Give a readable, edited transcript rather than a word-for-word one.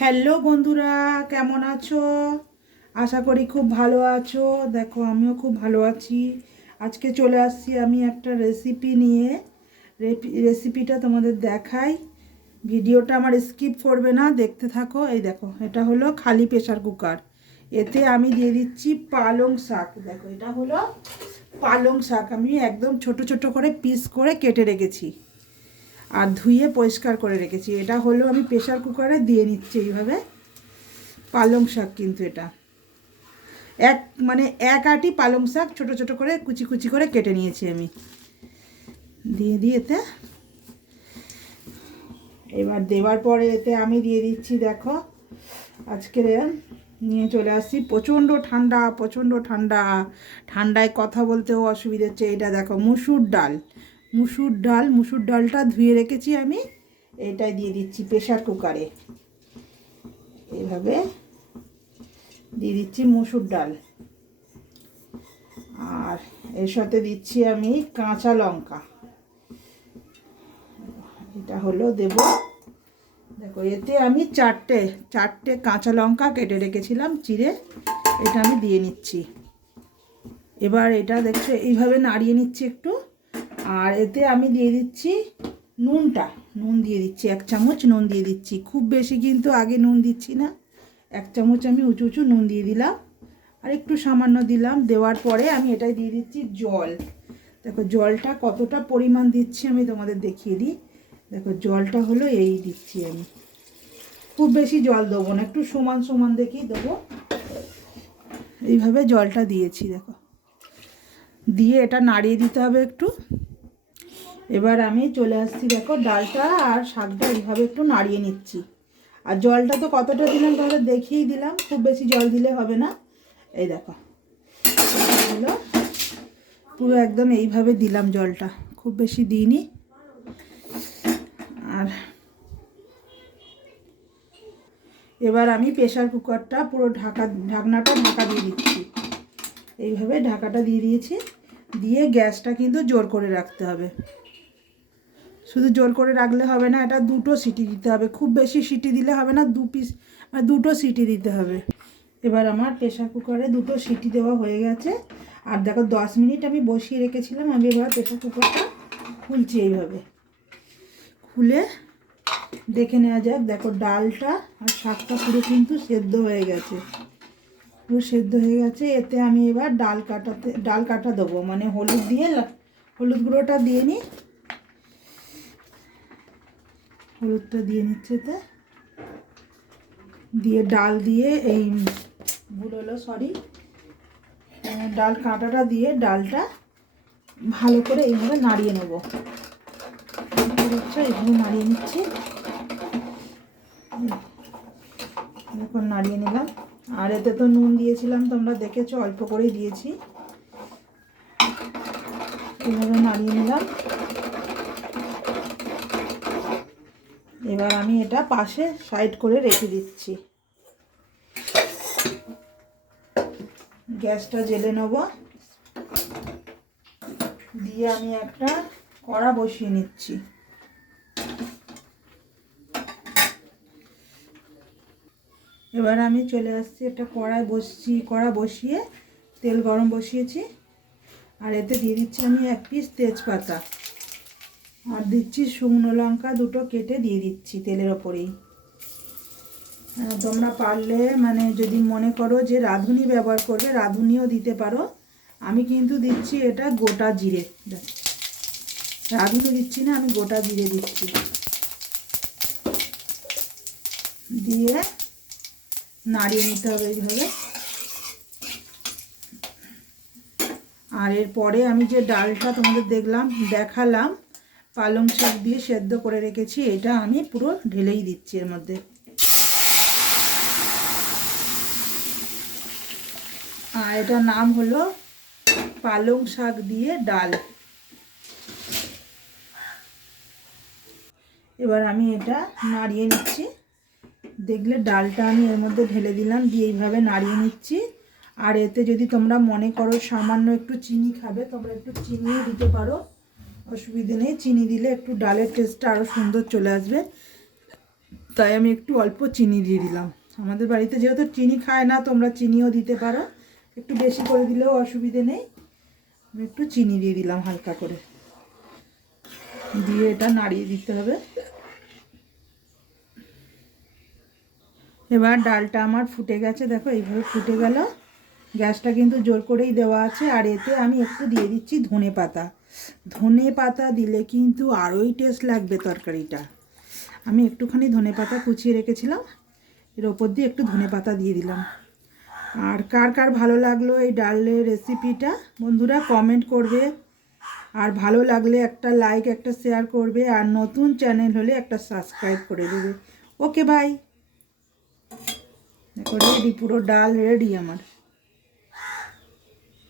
Hello বন্ধুরা, কেমন আছো? আশা করি খুব ভালো আছো। দেখো আমিও খুব ভালো আছি। আজকে চলে আসছি আমি একটা রেসিপি নিয়ে। রেসিপিটা তোমাদের দেখাই। ভিডিওটা আমার স্কিপ করবে না, দেখতে থাকো। এই দেখো, এটা হলো খালি প্রেসার কুকার। এতে আমি দিয়ে দিচ্ছি পালং শাক। দেখো, এটা হলো পালং শাক। আমি একদম ছোট ছোট করে পিস করে কেটে রেখেছি আর ধুয়ে পরিষ্কার করে রেখেছি। এটা হলো আমি প্রেসার কুকারে দিয়ে নিচ্ছি এইভাবে। পালং শাক কিন্তু এটা এক আটি পালং শাক ছোট ছোট করে কুচি কুচি করে কেটে নিয়েছি আমি। দিয়ে দিই এতে। এবার দেওয়ার পরে এতে আমি দিয়ে দিচ্ছি, দেখো আজকে নিয়ে চলে আসছি প্রচণ্ড ঠান্ডা, প্রচণ্ড ঠান্ডা। ঠান্ডায় কথা বলতেও অসুবিধা হচ্ছে। এটা দেখো মুসুর ডাল, মুসুর ডালটা ধুয়ে রেখেছি আমি। এটাই দিয়ে দিচ্ছি প্রেসার কুকারে। এইভাবে দিয়ে দিচ্ছি মুসুর ডাল। আর এর সাথে দিচ্ছি আমি কাঁচা লঙ্কা। এটা হলো দেব। দেখো, এতে আমি চারটে কাঁচা লঙ্কা কেটে রেখেছিলাম চিড়ে, এটা আমি দিয়ে নিচ্ছি। এবার এটা দেখছো এইভাবে নাড়িয়ে নিচ্ছি একটু। আর এতে আমি দিয়ে দিচ্ছি নুন দিয়ে দিচ্ছি, 1 চামচ নুন দিয়ে দিচ্ছি। খুব বেশি কিন্তু আগে নুন দিচ্ছি না, 1 চামচ আমি উঁচু নুন দিয়ে দিলাম। আর একটু সামান্য দিলাম। দেওয়ার পরে আমি এটাই দিয়ে দিচ্ছি জল। দেখো জলটা কতটা পরিমাণ দিচ্ছি আমি তোমাদের দেখিয়ে দিই। দেখো জলটা হলো এই দিচ্ছি আমি। খুব বেশি জল দেবো না, একটু সমান সমান দেখেই দেবো। এইভাবে জলটা দিয়েছি। দেখো, দিয়ে এটা নাড়িয়ে দিতে হবে একটু। এবার আমি চলে আসছি, দেখো ডালটা আর শাকটা এইভাবে একটু নাড়িয়ে নিচ্ছি। আর জলটা তো কতটা দিলাম তাহলে দেখিয়েই দিলাম, খুব বেশি জল দিলে হবে না। এই দেখো হলো পুরো একদম এইভাবে দিলাম জলটা, খুব বেশি দিইনি। আর এবার আমি প্রেসার কুকারটা পুরো ঢাকনাটা ঢাকা দিয়ে দিচ্ছি। এইভাবে ঢাকাটা দিয়ে দিয়েছি। দিয়ে গ্যাসটা কিন্তু জোর করে রাখতে হবে। শুধু জোর করে রাখলে হবে না, এটা 2টো সিটি দিতে হবে। খুব বেশি সিটি দিলে হবে না, 2টো সিটি দিতে হবে। এবার আমার প্রেসার কুকারে 2টো সিটি দেওয়া হয়ে গেছে। আর দেখো 10 মিনিট আমি বসিয়ে রেখেছিলাম। আমি এবার প্রেসার কুকারটা খুলছি এইভাবে। খুলে দেখে নেওয়া যাক। দেখো ডালটা আর শাকটা পুরো কিন্তু সেদ্ধ হয়ে গেছে, পুরো সেদ্ধ হয়ে গেছে। এতে আমি এবার ডাল কাটা দেবো, মানে হলুদ গুঁড়োটা দিয়ে নিই। হলুদটা দিয়ে নিচ্ছে এতে। দিয়ে ডাল দিয়ে এই ভুল হলো, সরি, ডাল কাঁটাটা দিয়ে ডালটা ভালো করে এইভাবে নাড়িয়ে নেবো। এইভাবে নাড়িয়ে নিচ্ছি। এখন নাড়িয়ে নিলাম। আর এতে তো নুন দিয়েছিলাম, তোমরা দেখেছো, অল্প করেই দিয়েছি। এইভাবে নাড়িয়ে নিলাম। এবার আমি এটা পাশে সাইড করে রেখে দিচ্ছি। গ্যাসটা জ্বেলে নেব। দিয়ে আমি একটা কড়া বসিয়ে নিচ্ছি। এবার আমি চলে আসছি, একটা কড়া বসিয়ে তেল গরম বসিয়েছি। আর এতে দিয়ে দিচ্ছি আমি 1 পিস তেজপাতা। আর দিচ্ছি শুকনো লঙ্কা 2টো কেটে দিয়ে দিচ্ছি তেলের ওপরেই। তোমরা পারলে যদি মনে করো যে রাঁধুনি ব্যবহার করবে, রাঁধুনিও দিতে পারো। আমি কিন্তু দিচ্ছি এটা গোটা জিরে। রাঁধুনি দিচ্ছি না, আমি গোটা জিরে দিচ্ছি। দিয়ে নাড়িয়ে নিতে হবে এইভাবে। আর এরপরে আমি যে ডালটা তোমাদের দেখালাম পালং শাক দিয়ে সেদ্ধ করে রেখেছি, এটা আমি পুরো ঢেলেই দিচ্ছি এর মধ্যে। আর এটার নাম হলো পালং শাক দিয়ে ডাল। এবার আমি এটা নাড়িয়ে নিচ্ছি। দেখলে ডালটা আমি এর মধ্যে ঢেলে দিলাম, দিয়ে এইভাবে নাড়িয়ে নিচ্ছি। আর এতে যদি তোমরা মনে করো সামান্য একটু চিনি খাবে, তোমরা একটু চিনিও দিতে পারো, অসুবিধে নেই। চিনি দিলে একটু ডালের টেস্টটা আরও সুন্দর চলে আসবে। তাই আমি একটু অল্প চিনি দিয়ে দিলাম। আমাদের বাড়িতে যেহেতু চিনি খায় না, তোমরা চিনিও দিতে পারো, একটু বেশি করে দিলেও অসুবিধে নেই। আমি একটু চিনি দিয়ে দিলাম হালকা করে, দিয়ে এটা নাড়িয়ে দিতে হবে। এবার ডালটা আমার ফুটে গেছে, দেখো এইভাবে ফুটে গেল। গ্যাসটা কিন্তু জোর করেই দেওয়া আছে। আর এতে আমি একটু দিয়ে দিচ্ছি ধনে পাতা। ধনে পাতা দিলে কিন্তু আরোই টেস্ট লাগবে তরকারিটা। আমি একটুখানি ধনে পাতা কুচিয়ে রেখেছিলাম, এর ওপর দিয়ে একটু ধনে পাতা দিয়ে দিলাম। আর কার কার ভালো লাগলো এই ডালের রেসিপিটা বন্ধুরা কমেন্ট করবে, আর ভালো লাগলে একটা লাইক একটা শেয়ার করবে, আর নতুন চ্যানেল হলে একটা সাবস্ক্রাইব করে দেবে। Okay bye. দেখো রেডি, পুরো ডাল রেডি আমার।